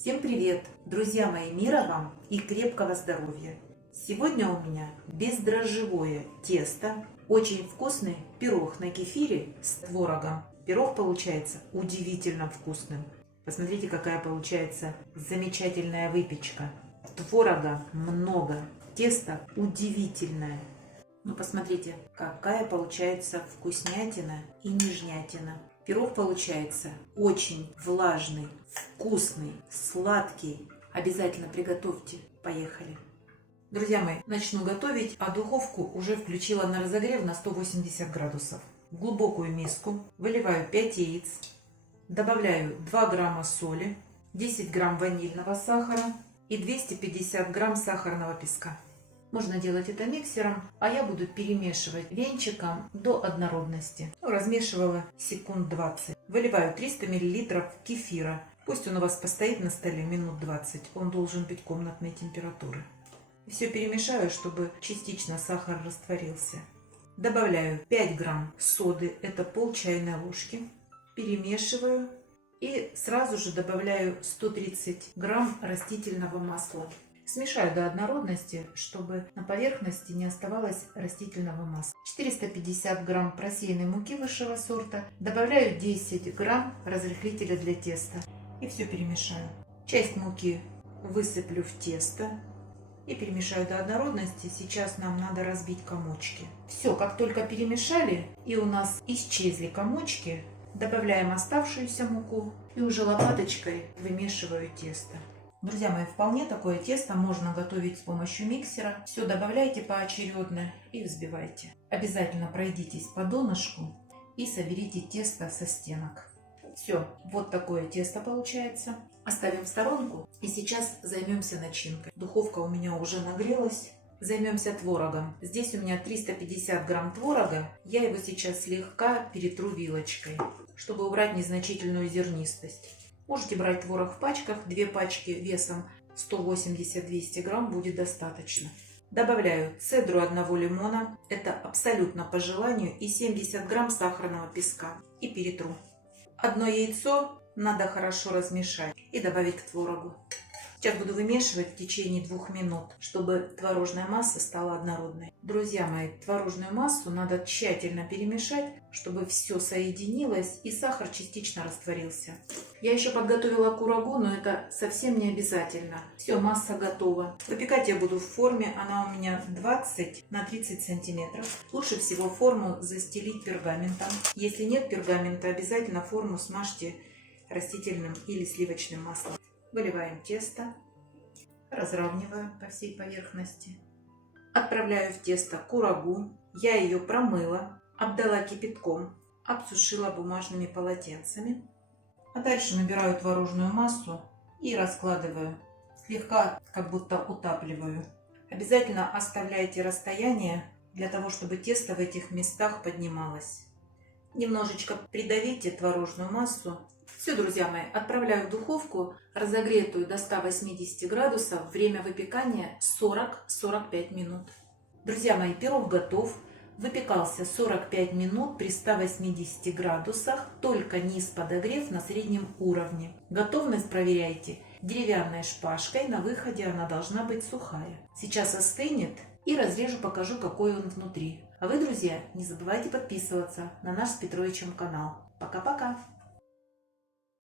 Всем привет, друзья мои, мира вам и крепкого здоровья! Сегодня у меня бездрожжевое тесто, очень вкусный пирог на кефире с творогом. Пирог получается удивительно вкусным. Посмотрите, какая получается замечательная выпечка. Творога много, тесто удивительное. Ну посмотрите, какая получается вкуснятина и нежнятина. Пирог получается очень влажный, вкусный, сладкий. Обязательно приготовьте. Поехали. Друзья мои, начну готовить, а духовку уже включила на разогрев на 180 градусов. В глубокую миску выливаю 5 яиц, добавляю 2 грамма соли, 10 грамм ванильного сахара и 250 грамм сахарного песка. Можно делать это миксером, а я буду перемешивать венчиком до однородности. Размешивала секунд 20. Выливаю 300 мл кефира. Пусть он у вас постоит на столе минут 20. Он должен быть комнатной температуры. Все перемешаю, чтобы частично сахар растворился. Добавляю 5 грамм соды, это пол чайной ложки. Перемешиваю и сразу же добавляю 130 грамм растительного масла. Смешаю до однородности, чтобы на поверхности не оставалось растительного масла. 450 грамм просеянной муки высшего сорта. Добавляю 10 грамм разрыхлителя для теста. И все перемешаю. Часть муки высыплю в тесто и перемешаю до однородности. Сейчас нам надо разбить комочки. Все, как только перемешали и у нас исчезли комочки, добавляем оставшуюся муку и уже лопаточкой вымешиваю тесто. Друзья мои, вполне такое тесто можно готовить с помощью миксера. Все добавляйте поочередно и взбивайте. Обязательно пройдитесь по донышку и соберите тесто со стенок. Все, вот такое тесто получается. Оставим в сторонку и сейчас займемся начинкой. Духовка у меня уже нагрелась. Займемся творогом. Здесь у меня 350 грамм творога. Я его сейчас слегка перетру вилочкой, чтобы убрать незначительную зернистость. Можете брать творог в пачках, 2 пачки весом 180-200 грамм будет достаточно. Добавляю цедру одного лимона, это абсолютно по желанию, и 70 грамм сахарного песка и перетру. Одно яйцо надо хорошо размешать и добавить к творогу. Сейчас буду вымешивать в течение 2 минут, чтобы творожная масса стала однородной. Друзья мои, творожную массу надо тщательно перемешать, чтобы все соединилось и сахар частично растворился. Я еще подготовила курагу, но это совсем не обязательно. Все, масса готова. Выпекать я буду в форме, она у меня 20 на 30 сантиметров. Лучше всего форму застелить пергаментом. Если нет пергамента, обязательно форму смажьте растительным или сливочным маслом. Выливаем тесто, разравниваю по всей поверхности. Отправляю в тесто курагу. Я ее промыла, обдала кипятком, обсушила бумажными полотенцами. А дальше набираю творожную массу и раскладываю. Слегка как будто утапливаю. Обязательно оставляйте расстояние для того, чтобы тесто в этих местах поднималось. Немножечко придавите творожную массу. Все, друзья мои, отправляю в духовку, разогретую до 180 градусов. Время выпекания 40-45 минут. Друзья мои, пирог готов. Выпекался 45 минут при 180 градусах, только низ подогрев на среднем уровне. Готовность проверяйте деревянной шпажкой, на выходе она должна быть сухая. Сейчас остынет и разрежу, покажу, какой он внутри. А вы, друзья, не забывайте подписываться на наш с Петровичем канал. Пока-пока!